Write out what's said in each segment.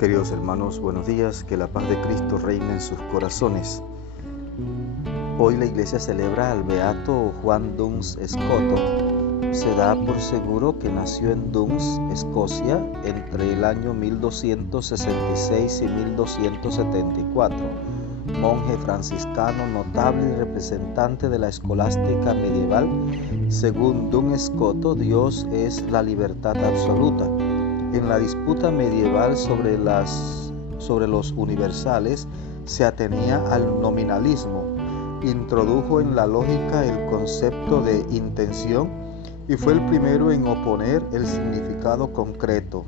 Queridos hermanos, buenos días, que la paz de Cristo reine en sus corazones. Hoy la iglesia celebra al beato Juan Duns Scoto. Se da por seguro que nació en Duns, Escocia, entre el año 1266 y 1274. Monje franciscano notable y representante de la escolástica medieval. Según Duns Scoto, Dios es la libertad absoluta. En la disputa medieval sobre los universales se atenía al nominalismo. Introdujo en la lógica el concepto de intención y fue el primero en oponer el significado concreto,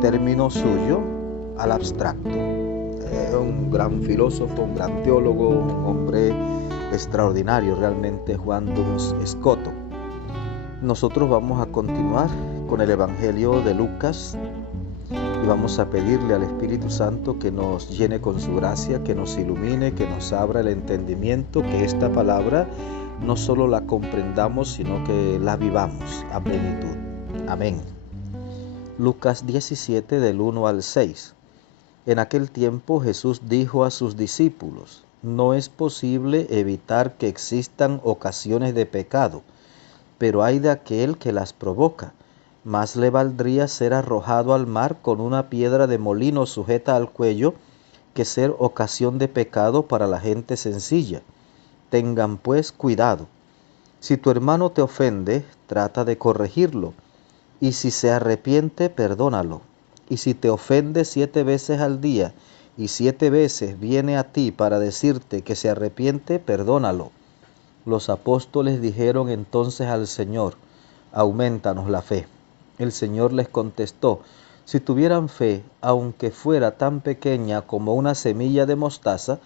término suyo, al abstracto. Un gran filósofo, un gran teólogo, un hombre extraordinario realmente, Juan Duns Scoto. Nosotros vamos a continuar con el Evangelio de Lucas y vamos a pedirle al Espíritu Santo que nos llene con su gracia, que nos ilumine, que nos abra el entendimiento, que esta palabra no solo la comprendamos, sino que la vivamos a plenitud. Amén. Lucas 17 del 1 al 6. En aquel tiempo Jesús dijo a sus discípulos: no es posible evitar que existan ocasiones de pecado, pero hay de aquel que las provoca. Más le valdría ser arrojado al mar con una piedra de molino sujeta al cuello que ser ocasión de pecado para la gente sencilla. Tengan pues cuidado. Si tu hermano te ofende, trata de corregirlo, y si se arrepiente, perdónalo. Y si te ofende 7 veces al día, y 7 veces viene a ti para decirte que se arrepiente, perdónalo. Los apóstoles dijeron entonces al Señor: aumentanos la fe. El Señor les contestó: si tuvieran fe, aunque fuera tan pequeña como una semilla de mostaza,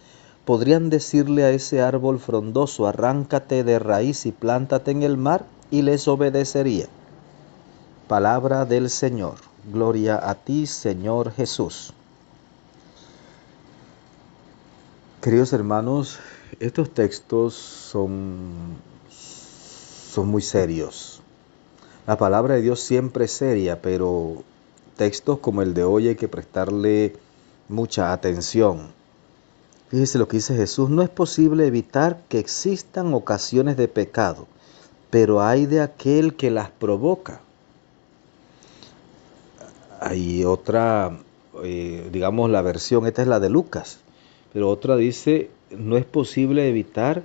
podrían decirle a ese árbol frondoso: arráncate de raíz y plántate en el mar, y les obedecería. Palabra del Señor. Gloria a ti, Señor Jesús. Queridos hermanos, estos textos son muy serios. La palabra de Dios siempre es seria, pero textos como el de hoy hay que prestarle mucha atención. Fíjese lo que dice Jesús: no es posible evitar que existan ocasiones de pecado, pero hay de aquel que las provoca. Hay otra, digamos la versión, esta es la de Lucas, pero otra dice: no es posible evitar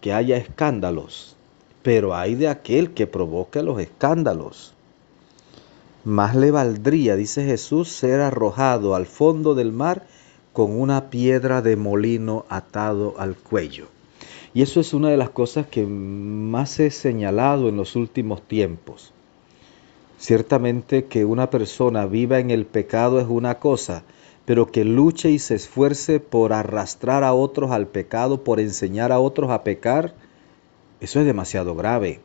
que haya escándalos, pero hay de aquel que provoca los escándalos. Más le valdría, dice Jesús, ser arrojado al fondo del mar con una piedra de molino atado al cuello. Y eso es una de las cosas que más he señalado en los últimos tiempos. Ciertamente que una persona viva en el pecado es una cosa, pero que luche y se esfuerce por arrastrar a otros al pecado, por enseñar a otros a pecar, eso es demasiado grave.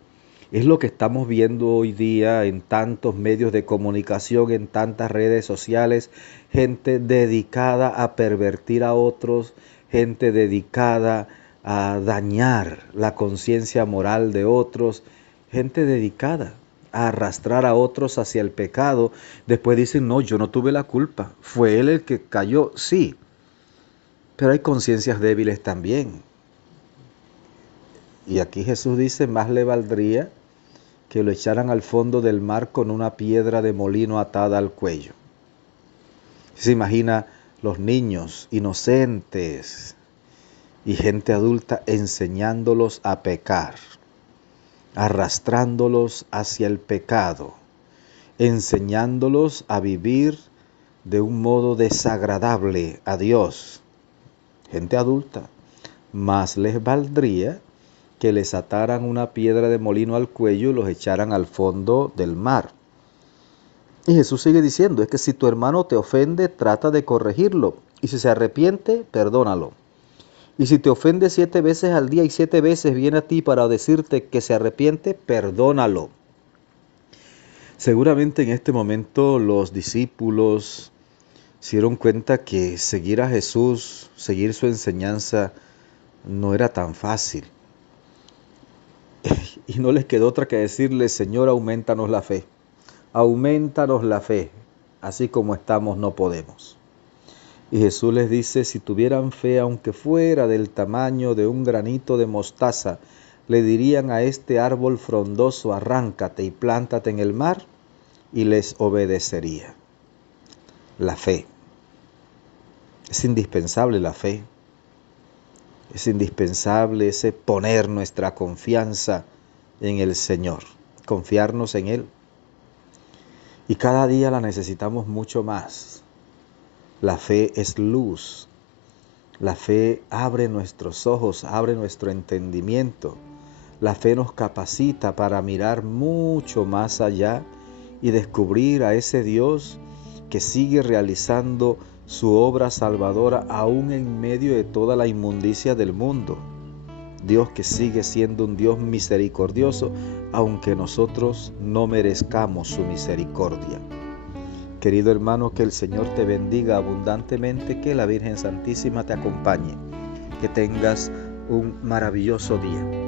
Es lo que estamos viendo hoy día en tantos medios de comunicación, en tantas redes sociales, gente dedicada a pervertir a otros, gente dedicada a dañar la conciencia moral de otros, gente dedicada a arrastrar a otros hacia el pecado. Después dicen: no, yo no tuve la culpa, fue él el que cayó. Sí, pero hay conciencias débiles también. Y aquí Jesús dice: más le valdría que lo echaran al fondo del mar con una piedra de molino atada al cuello. Se imagina los niños inocentes y gente adulta enseñándolos a pecar, arrastrándolos hacia el pecado, enseñándolos a vivir de un modo desagradable a Dios. Gente adulta. Más les valdría que les ataran una piedra de molino al cuello y los echaran al fondo del mar. Y Jesús sigue diciendo: es que si tu hermano te ofende, trata de corregirlo, y si se arrepiente, perdónalo. Y si te ofende 7 veces al día y 7 veces viene a ti para decirte que se arrepiente, perdónalo. Seguramente en este momento los discípulos se dieron cuenta que seguir a Jesús, seguir su enseñanza, no era tan fácil. Y no les quedó otra que decirle: Señor, aumentanos la fe. Aumentanos la fe. así como estamos no podemos. Y Jesús les dice, si tuvieran fe, aunque fuera del tamaño de un granito de mostaza, le dirían a este árbol frondoso, arráncate y plántate en el mar, y les obedecería. La fe. Es indispensable la fe. Es indispensable ese poner nuestra confianza en el Señor, confiarnos en Él. Y cada día la necesitamos mucho más. La fe es luz. La fe abre nuestros ojos, abre nuestro entendimiento. La fe nos capacita para mirar mucho más allá y descubrir a ese Dios que sigue realizando su obra salvadora aún en medio de toda la inmundicia del mundo. Dios que sigue siendo un Dios misericordioso, aunque nosotros no merezcamos su misericordia. Querido hermano, que el Señor te bendiga abundantemente, que la Virgen Santísima te acompañe, que tengas un maravilloso día.